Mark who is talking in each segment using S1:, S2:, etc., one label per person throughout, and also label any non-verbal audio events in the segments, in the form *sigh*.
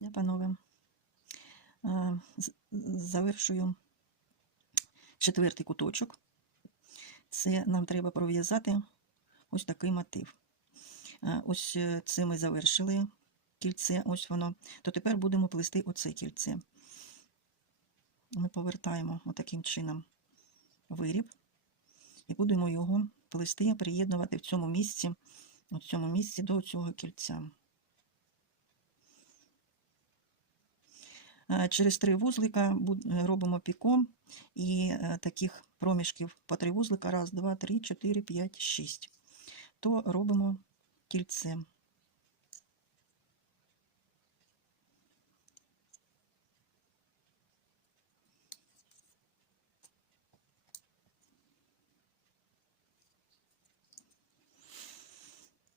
S1: Я, панове, завершую четвертий куточок. Це нам треба пров'язати ось такий мотив. Ось е, це ми завершили кільце, ось воно. То тепер будемо плести оце кільце. Ми повертаємо отаким чином виріб і будемо його плести, приєднувати в цьому місці, в цьому місці до цього кільця. Через три вузлика е, робимо піко і е, таких проміжків по три вузлика. Раз, два, три, чотири, п'ять, шість. То робимо кільце.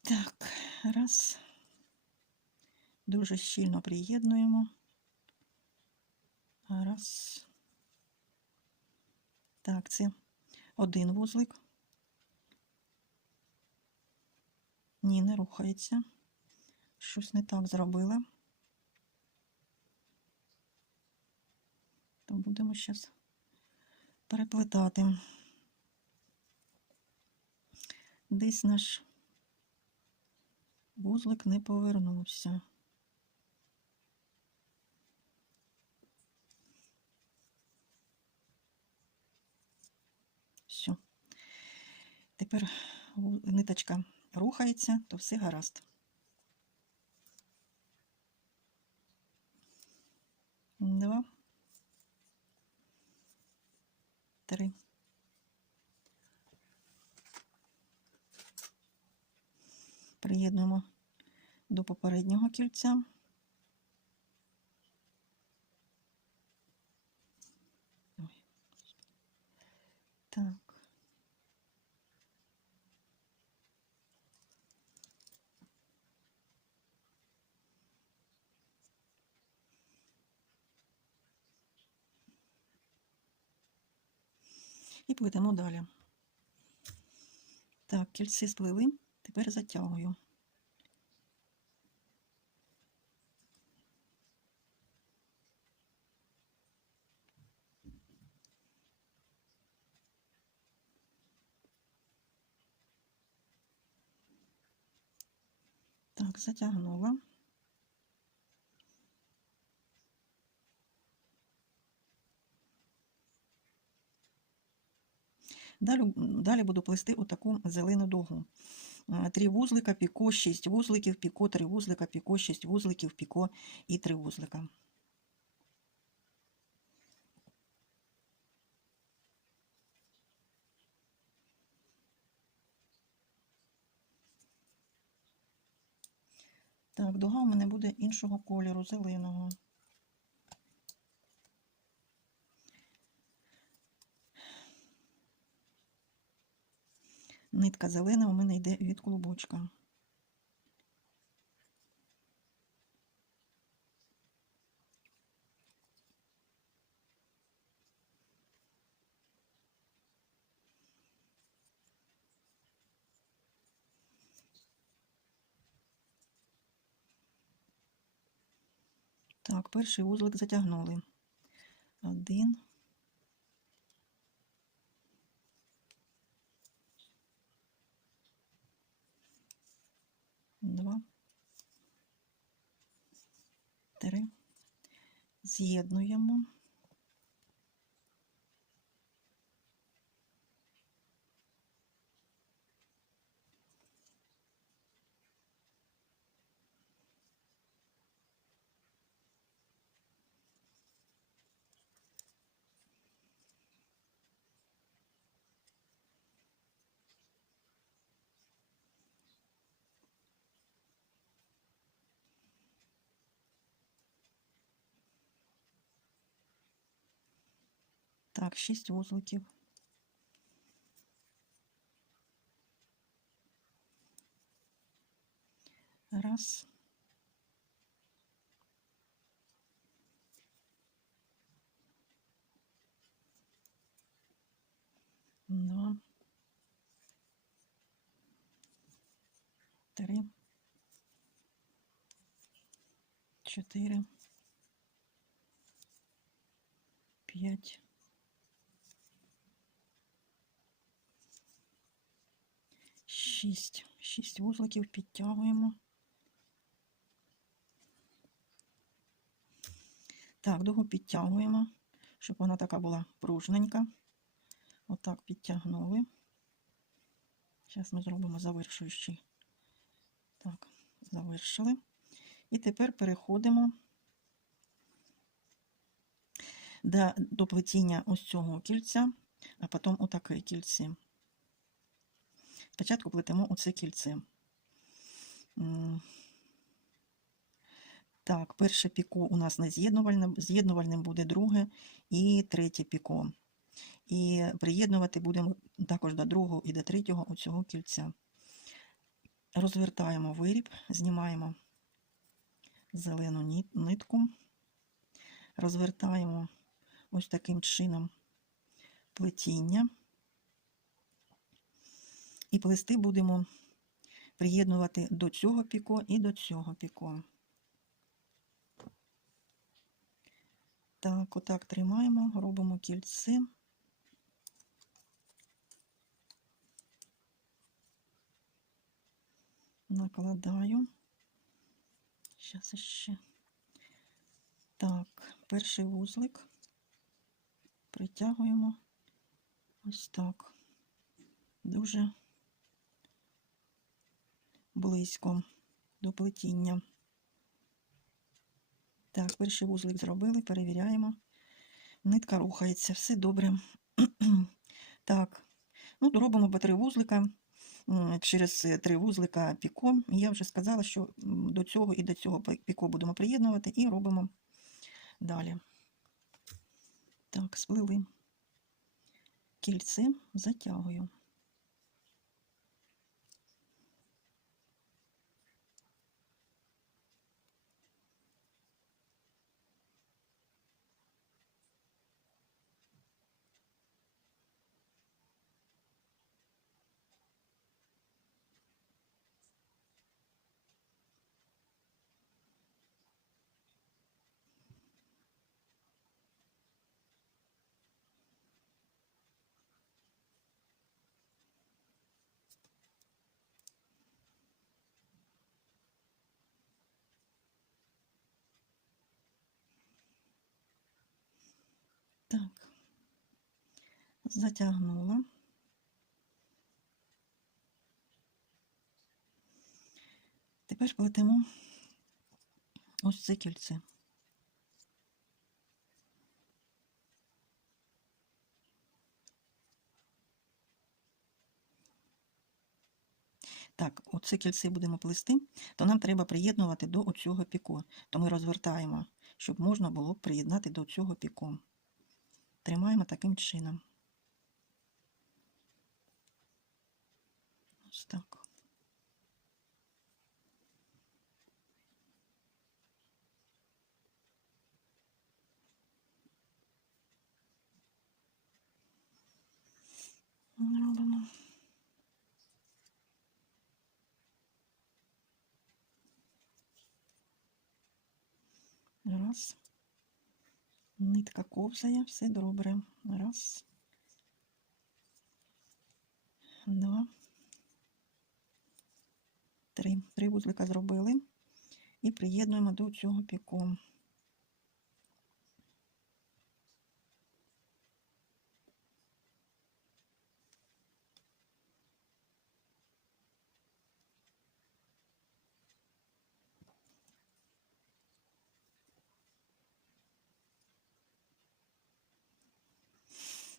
S1: Так, раз. Дуже щільно приєднуємо. Раз. Так, це один вузлик. Ні, не рухається. Щось не так зробила. То будемо зараз переплетати. Десь наш вузлик не повернувся. Все. Тепер ниточка рухається, то все гаразд. Два. Три. Приєднуємо до попереднього кільця. Так. І плетемо далі. Так, кільці сплели, тепер затягую. Так, затягнула. Далі, далі буду плести отаку зелену дугу. Е, Три вузлика, піко, шість вузликів, піко, три вузлика, піко, шість вузликів, піко і три вузлика. Так, дуга у мене буде іншого кольору, зеленого. Нитка зелена у мене йде від клубочка. Так, перший вузлик затягнули. Один. Два. Три. З'єднуємо. Так, шість вузликів. Раз. Два. Три. чотири, п'ять, шість. Шість вузликів підтягуємо. Так, довго підтягуємо, щоб вона така була пружненька. Отак підтягнули. Зараз ми зробимо завершуючий. Так, завершили. І тепер переходимо до, до плетіння ось цього кільця, а потім отаке кільце. Спочатку плетемо оце кільце. Так, перше піко у нас не з'єднувальне, з'єднувальним буде друге і третє піко. І приєднувати будемо також до другого і до третього оцього кільця. Розвертаємо виріб, знімаємо зелену нитку, розвертаємо ось таким чином плетіння. І плести будемо приєднувати до цього піко і до цього піко. Так, отак тримаємо, робимо кільце. Накладаю. Зараз ще. Так, перший вузлик притягуємо ось так. Дуже близько до плетіння. Так, перший вузлик зробили, перевіряємо. Нитка рухається, все добре. *clears throat* так, ну, робимо по три вузлика. Через е, три вузлика піко. Я вже сказала, що до цього і до цього пі- піко будемо приєднувати і робимо далі. Так, сплили кільце, затягую. Так, затягнула. Тепер плетемо ось це кільце. Так, оце кільце будемо плести, то нам треба приєднувати до оцього піко. То ми розвертаємо, щоб можна було приєднати до цього піко. Тримаємо таким чином. Ось так. Робимо. Раз. Нитка ковзає, все добре. Раз. Два. Три. Три вузлика зробили. І приєднуємо до цього піку.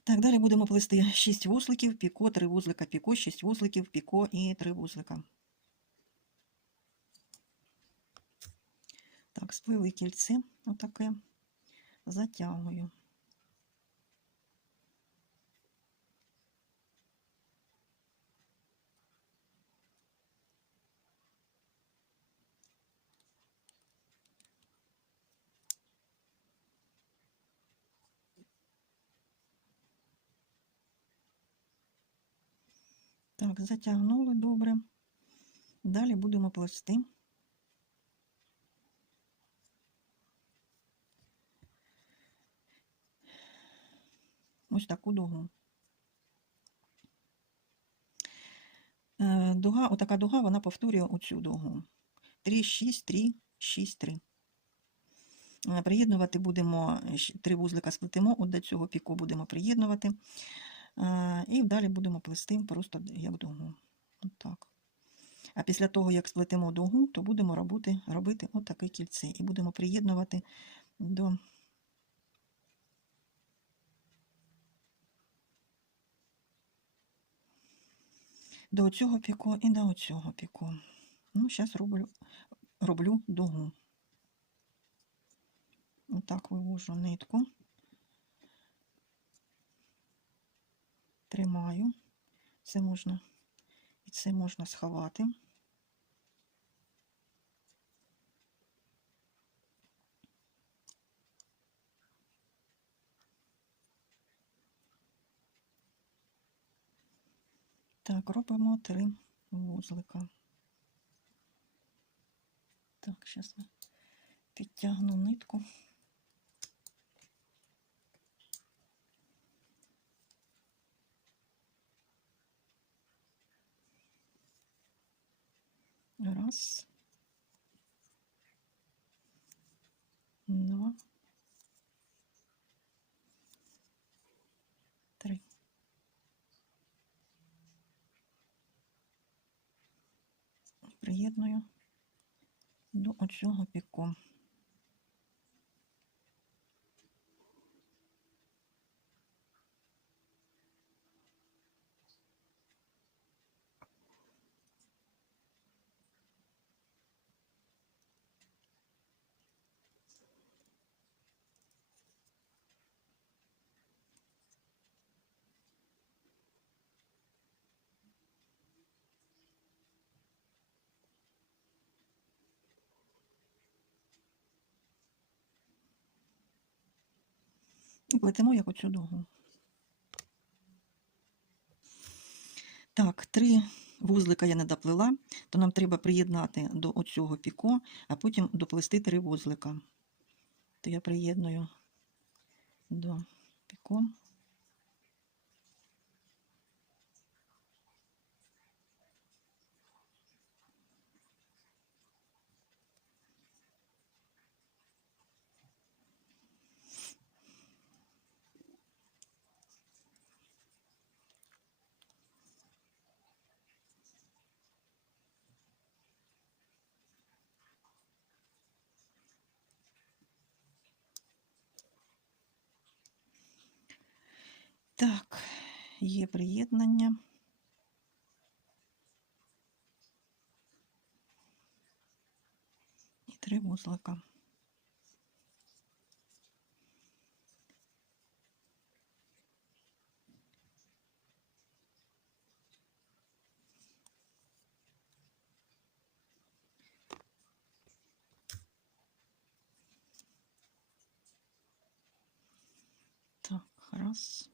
S1: Так, далі будемо плести 6 вузликів, піко, 3 вузлика, піко, 6 вузликів, піко і 3 вузлика. Так, сплили кільце, отаке, затягую. Так, затягнули добре. Далі будемо плести. Ось таку дугу. Е, дуга, отака дуга, вона повторює оцю дугу. 3, 6, 3, 6, 3. Приєднувати будемо е, три вузлика сплетемо. от до цього піку будемо приєднувати. Е, І далі будемо плести просто як дугу. Отак. А після того, як сплетемо дугу, то будемо робити, робити отаке кільце. І будемо приєднувати до до цього піку і до цього піку. Ну, зараз роблю, роблю дугу. Отак вивожу нитку. Тримаю. Це можна, і це можна сховати. Так, робимо три вузлика. Так, зараз підтягну нитку. Раз. Два. Три. Приєдную до оцього піку. І плетемо як оцю дугу. Так, три вузлика я не доплила, то нам треба приєднати до оцього піко, а потім доплести три вузлика. То я приєдную до піко. Так, є приєднання. І три вузлика. Так, раз.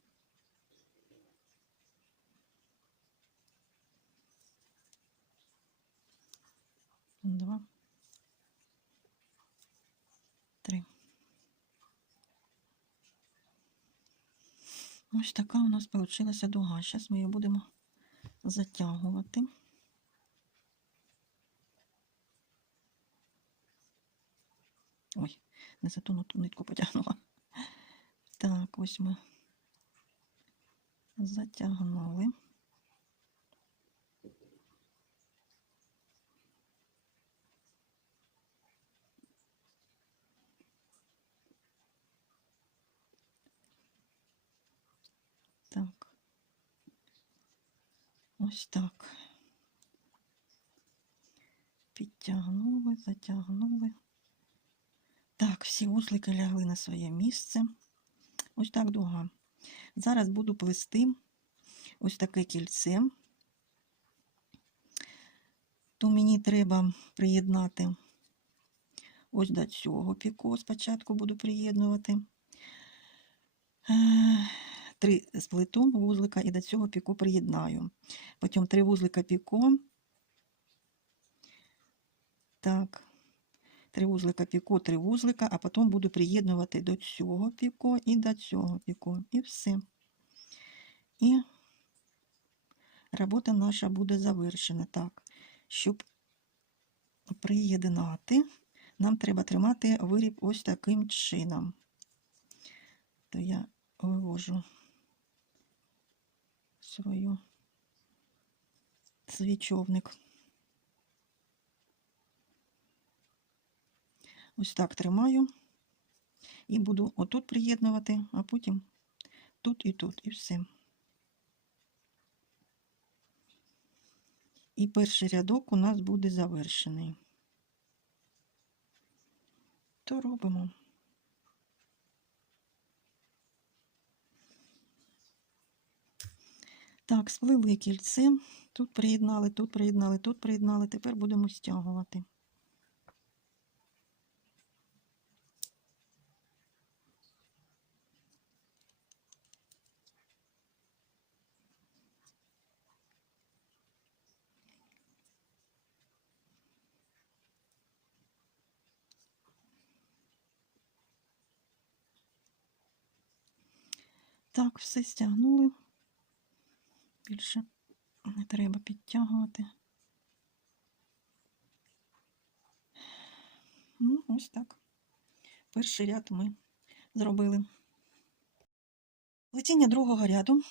S1: Два. Три. Ось така у нас вийшла дуга. Зараз ми її будемо затягувати. Ой, не за ту нитку потягнула. Так, ось ми затягнули. Так. Ось так. Підтягнули, затягнули. Так, всі узлики лягли на своє місце. Ось так дуга. Зараз буду плести ось таке кільце. То мені треба приєднати ось до цього піко. Спочатку буду приєднувати. Е, Три сплету вузлика і до цього піку приєднаю. Потім три вузлика піко. Так. Три вузлика піко, три вузлика, а потім буду приєднувати до цього піко і до цього піко. І все. І робота наша буде завершена. Так, щоб приєднати, нам треба тримати виріб ось таким чином. То я вивожу свою свічовник. Ось так тримаю і буду отут приєднувати, а потім тут і тут, і все. І перший рядок у нас буде завершений. То робимо. Так, сплили кільце. Тут приєднали, тут приєднали, тут приєднали. Тепер будемо стягувати. Так, все стягнули. Більше не треба підтягувати. Ну, ось так. Перший ряд ми зробили. Плетіння другого ряду.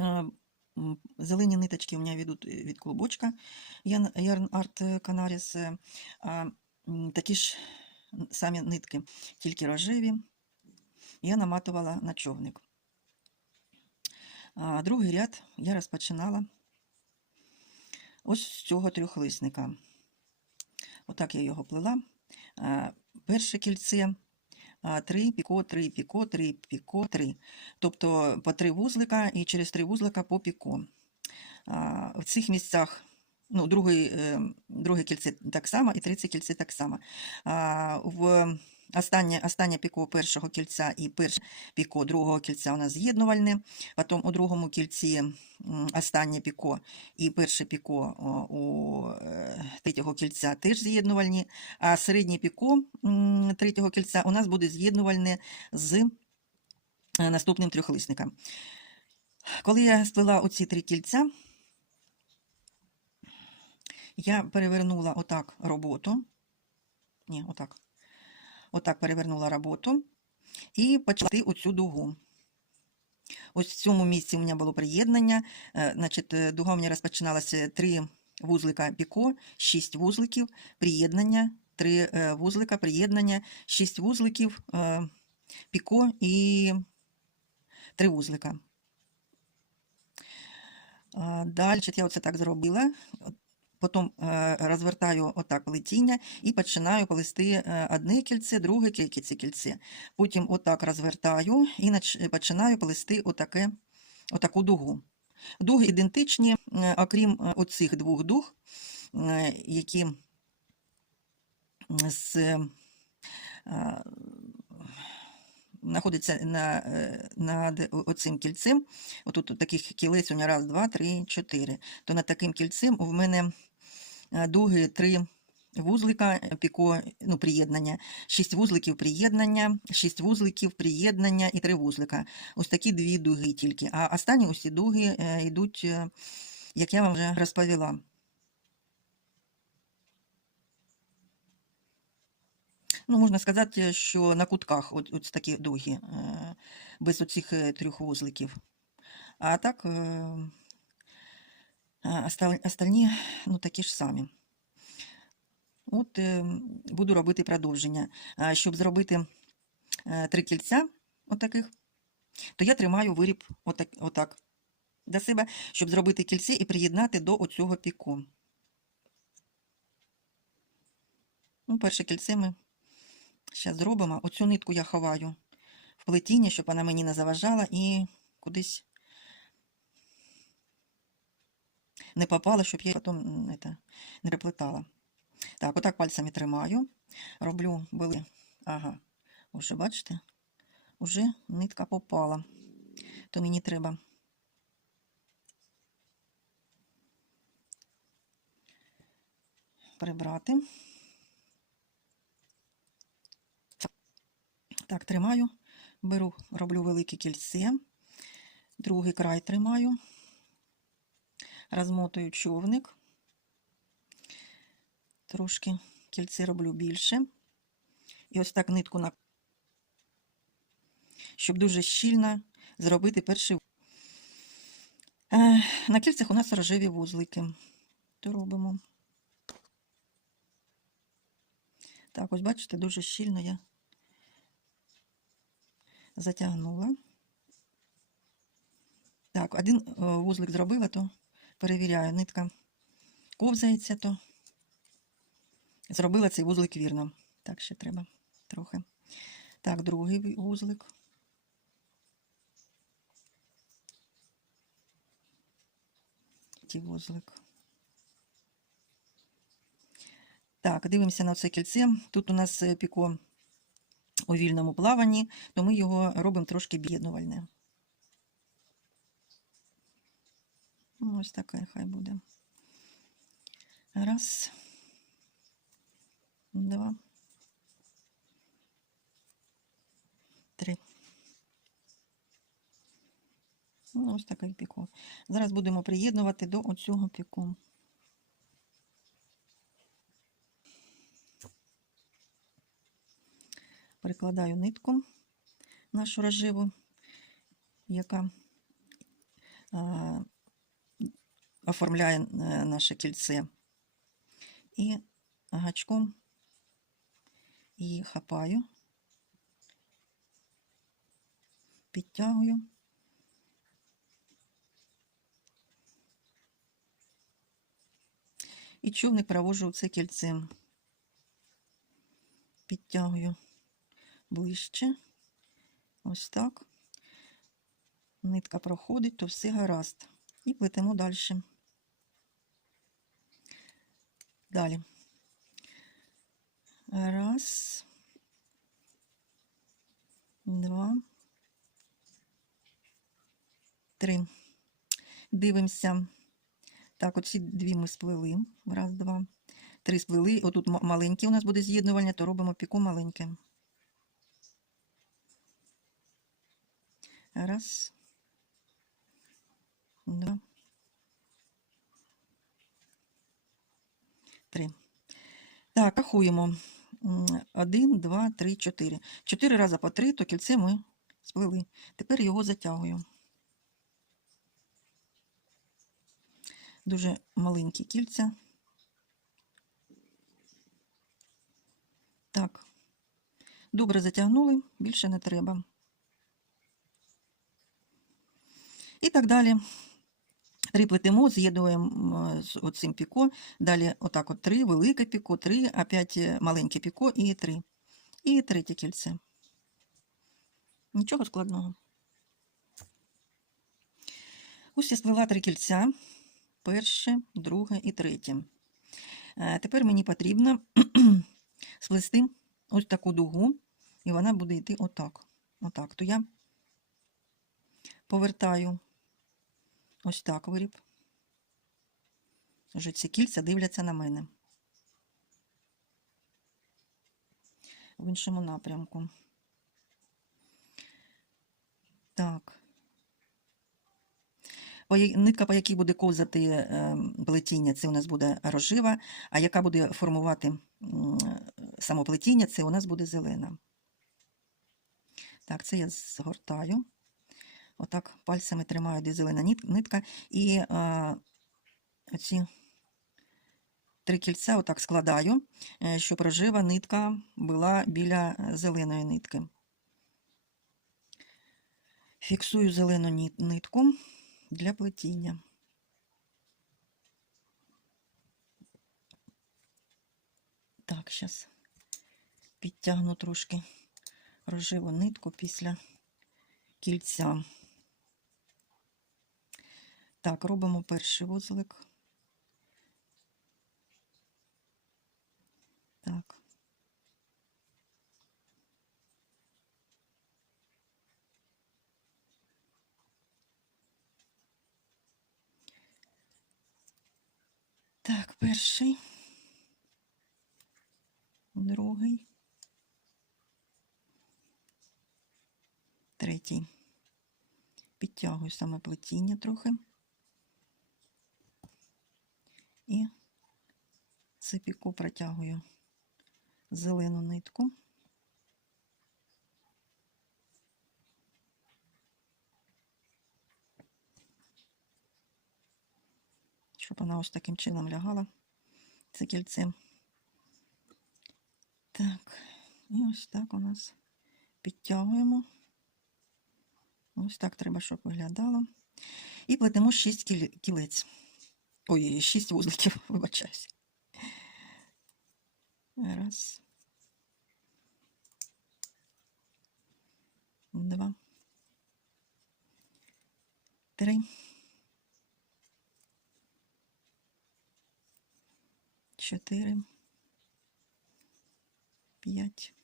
S1: Е, Зелені ниточки у мене ведуть від клубочка Yarn Art Canaris. е, такі ж самі нитки, тільки рожеві. Я наматувала на човник. А другий ряд я розпочинала ось з цього трьохлисника. Отак я його плела. Перше кільце а, три піко, три піко, три піко, три. Тобто по три вузлика і через три вузлика по піко. В цих місцях ну, другий, е, друге кільце так само і третє кільце так само. В останнє, останнє піко першого кільця і перше піко другого кільця у нас з'єднувальне. Потім у другому кільці останнє піко і перше піко у е, третього кільця теж з'єднувальні, а середнє піко третього кільця у нас буде з'єднувальне з е, наступним трьохлисником. Коли я сплела оці три кільця, я перевернула отак роботу. Ні, отак. Отак перевернула роботу і почала оцю дугу. Ось в цьому місці у мене було приєднання. Е, Значить, е, дуга у мене розпочиналася 3 вузлика піко, 6 вузликів, приєднання, 3 е, вузлика, приєднання, 6 вузликів піко і 3 вузлика. Далі я оце так зробила. Потім е, розвертаю отак плетіння і починаю плести е, одне кільце, друге кільце, кільце. Потім отак розвертаю і починаю плести отаке, отаку дугу. Дуги ідентичні, е, окрім оцих двох дуг, які з, знаходяться на, е, над оцим кільцем. Отут таких кілець у мене раз, два, три, чотири. То над таким кільцем в мене е, дуги три вузлика е, піко, ну, приєднання, шість вузликів приєднання, шість вузликів приєднання і три вузлика. Ось такі дві дуги тільки. А останні усі дуги йдуть, як я вам вже розповіла. Ну, можна сказати, що на кутках от такі е, без оцих е, трьох вузликів. А так, остальні, ну, такі ж самі. От буду робити продовження. Щоб зробити е, три кільця отаких, то я тримаю виріб отак, отак до себе, щоб зробити кільце і приєднати до оцього піку. Ну, перше кільце ми зараз зробимо. Оцю нитку я ховаю в плетіння, щоб вона мені не заважала і кудись не попала, щоб я її потім это, не приплетала. Так, отак пальцями тримаю, роблю вели. Ага, вже бачите, вже нитка попала. То мені треба прибрати. Так, тримаю, беру, роблю велике кільце. Другий край тримаю, розмотую човник, трошки кільце роблю більше. І ось так нитку на щоб дуже щільно зробити перший. Е, На кільцях у нас рожеві вузлики. То робимо. Так, ось бачите, дуже щільно я затягнула. Так, один е, вузлик зробила, то перевіряю, нитка ковзається, то зробила цей вузлик вірно. Так, ще треба трохи. Так, другий вузлик. Ті вузлик. Так, дивимося на це кільце. Тут у нас е, піко у вільному плаванні, то ми його робимо трошки об'єднувальне. Ну, Ось таке хай буде. Раз, два, три. Ну, ось такий піко. Зараз будемо приєднувати до оцього піку. Прикладаю нитку нашу рожеву, яка а, оформляє е, наше кільце. І гачком її хапаю, підтягую. І човник провожу це кільце. Підтягую ближче. Ось так. Нитка проходить, то все гаразд. І плетемо далі. Далі. Раз. Два. Три. Дивимося. Так, оці дві ми сплели. Раз, два. Три сплели. Отут маленьке у нас буде з'єднування, то робимо піку маленьке. Раз. Два. Три. Так, рахуємо. Один, два, три, чотири. Чотири рази по три, то кільце ми сплели. Тепер його затягую. Дуже маленькі кільця. Так. Добре затягнули, більше не треба. І так далі. Приплетемо, з'єднуємо з оцим піко. Далі отак от три, велике піко, три, опять маленьке піко і три. І третє кільце. Нічого складного. Ось я сплела три кільця. Перше, друге і третє. Тепер мені потрібно *clears throat* сплести ось таку дугу, і вона буде йти отак. Отак. То я повертаю ось так виріб. Вже ці кільця дивляться на мене. В іншому напрямку. Так. Нитка, по якій буде ковзати плетіння, це у нас буде рожева, а яка буде формувати самоплетіння, це у нас буде зелена. Так, це я згортаю. Отак пальцями тримаю, де зелена нитка, і а, оці три кільця отак складаю, е, щоб рожева нитка була біля зеленої нитки. Фіксую зелену нитку для плетіння. Так, зараз підтягну трошки рожеву нитку після кільця. Так, робимо перший вузлик. Так. Так, перший, другий, третій. підтягую саме плетіння трохи. І це піку протягую зелену нитку. Щоб вона ось таким чином лягала, це кільце. Так, і ось так у нас підтягуємо. Ось так треба, щоб виглядало. І плетемо 6 кілець. Ой, 6 вузликів, вибачаюсь. Раз. Два. Три. Чотири. П'ять.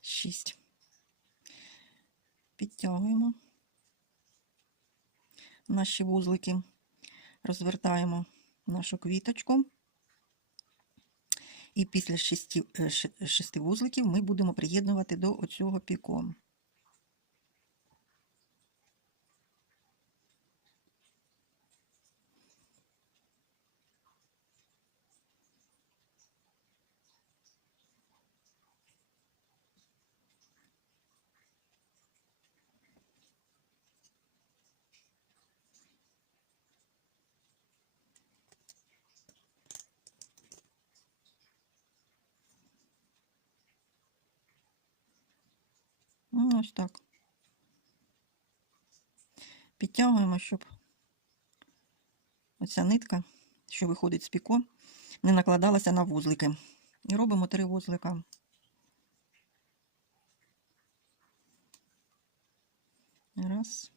S1: Шість. Підтягуємо наші вузлики, розвертаємо нашу квіточку. І після шести, е, шести вузликів ми будемо приєднувати до оцього піку. Ну, ось так. Підтягуємо, щоб оця нитка, що виходить з піко, не накладалася на вузлики. І робимо три вузлика. Раз.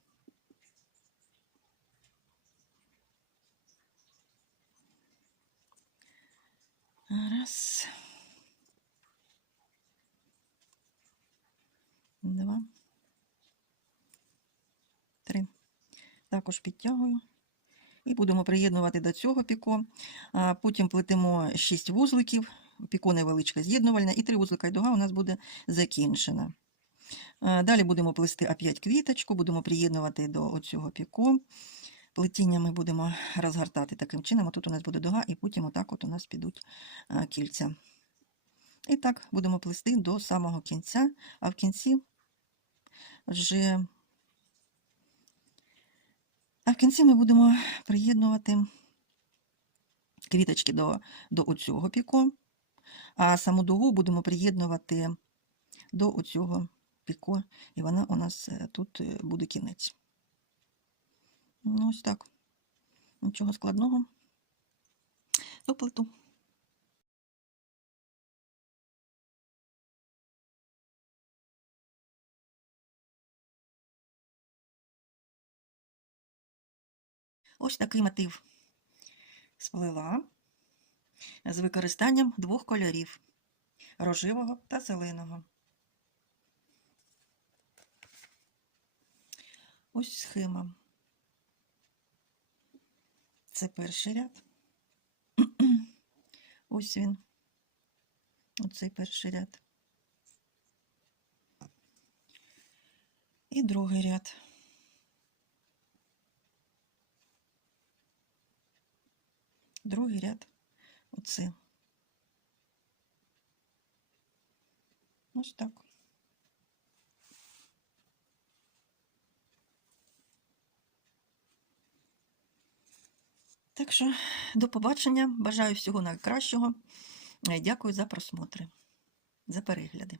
S1: Раз. Два. Три. Також підтягую. І будемо приєднувати до цього піко. Потім плетемо 6 вузликів, піко невеличке з'єднувальне, і 3 вузлика і дуга у нас буде закінчена. Далі будемо плести опять квіточку, будемо приєднувати до цього піко. Плетіння ми будемо розгортати таким чином. Тут у нас буде дуга, і потім отак от у нас підуть кільця. І так будемо плести до самого кінця, а в кінці вже а в кінці ми будемо приєднувати квіточки до, до оцього піко, а саму дугу будемо приєднувати до оцього піко, і вона у нас е, тут е, буде кінець. Ну, ось так. Нічого складного. До. Ось такий мотив сплела з використанням двох кольорів рожевого та зеленого. Ось схема. Це перший ряд. *clears throat* Ось він. Оцей перший ряд. І другий ряд. Другий ряд оце. Ось так. Так що до побачення. Бажаю всього найкращого. Дякую за просмотри, за перегляди.